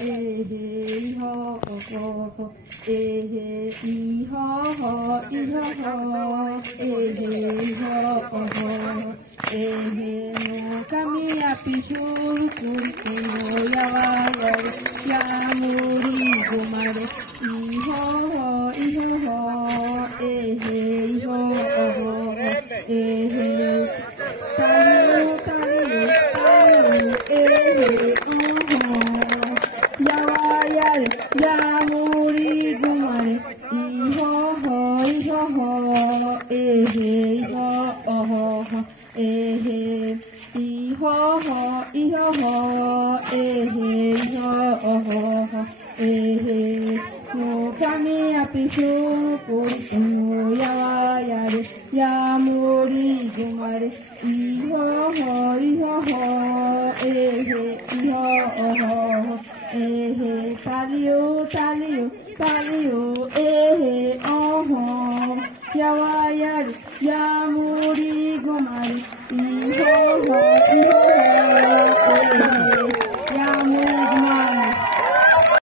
eh ho ho eh I ho no kami api surukuri no yawa yamuri gumare iho yamuri gumare no kami api surukuri no yawa yamuri gumare talio yawa